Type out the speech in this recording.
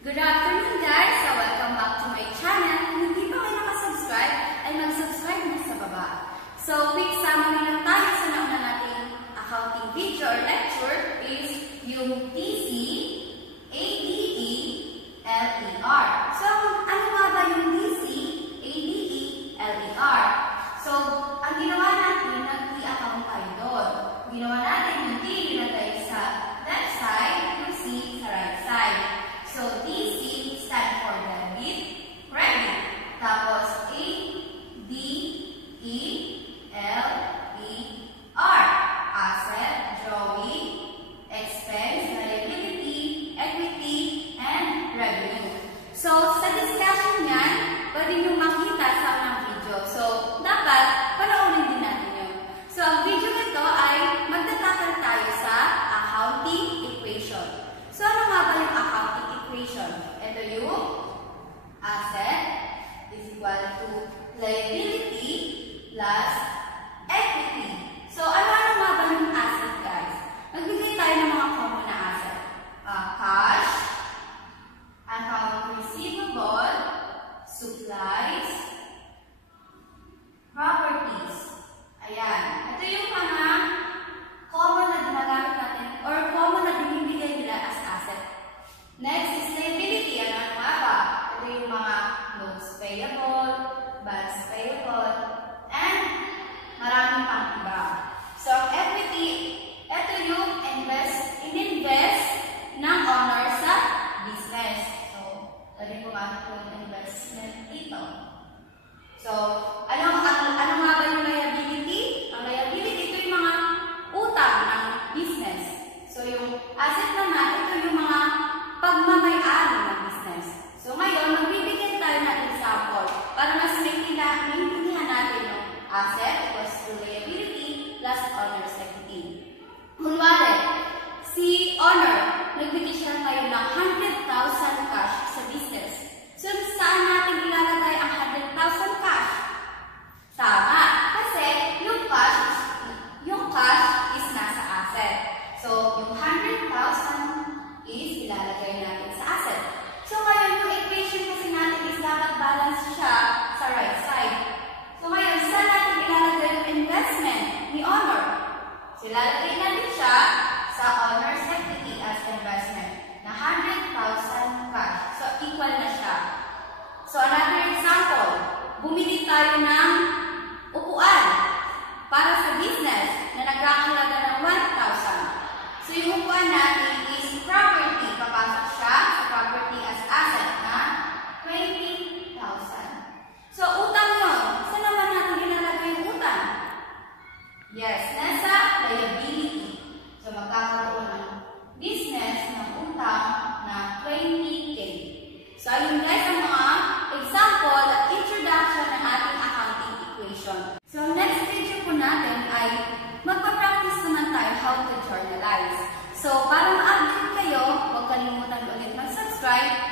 Good afternoon guys! So welcome back to my channel. Kung hindi pa kayo nakasubscribe, ay mag-subscribe na sa baba. So quick summary lang tayo sa nauna nating accounting video or lecture is yung TC, ADE, LER. So ano nga ba yung TC, ADE, LER? So ang ginawa natin, nag-i-account tayo doon. Ginawa natin yung T nilagay sa left side, yung C sa right side. So, DC stand for debit, credit. Tapos, A, D, E, L, E, R. Asset, drawing, expense, liability, equity, and revenue. So, sa discussion yan, pwede nyo makita sa unang video. So, dapat panoorin din natin yun. So, ang video nito ay magtatakal tayo sa accounting equation. So, ano nga ba yung accounting equation? Ito yung asset is equal to liability plus equity. So, ano-ano nga ba yung asset, guys? Nagbigay tayo ng mga common na asset. Cash, account receivable, supplies, properties. Ayan. Ito yung mga common na ginagamit natin or common na binibigay nila as asset. Next is liability. Ano nga ba? Ito yung mga notes payable, bonds payable, and maraming pang iba. So, equity, ito yung in-invest ng owner sa business. So, pwede po nga yung investment dito. So, ano nga ba yung liability? Ang liability, ito yung mga utang ng business. So, yung asset naman, ito yung mga pagmamay-ari ng business. So, ngayon, magbibigyan tayo ng example para mas maintindihan natin yung asset equals to liability plus owner's equity. Kunwari, si owner, nagbigay siya ngayon ng 100,000 cash sa business. So, saan natin ilalagay ang 100,000 cash? Tama, kasi yung cash is nasa asset. So, yung 100,000 is ilalagay natin sa asset. So, ngayon, yung equation kasi natin is dapat balance siya sa right side. So, ngayon, saan natin ilalagay yung investment ni owner? So, ilalagay natin siya sa owner's equity as investment na 100,000 cash. So, equal na siya. So, another example, bumili tayo ng upuan para sa business na nagkakahalaga ng 1,000. So, yung upuan natin is property. Papasok siya sa property as asset na 20,000. So, utang yun. Saan naman natin ilalagay yung utang? Yes, nasa liability. So, magkakaroon ng business ng utang na 20K. So, ayun guys ang mga example at introduction ng ating accounting equation. So, next video po natin ay magpa-practice naman tayo how to journalize. So, para ma-update kayo, huwag kalimutan ulit mag-subscribe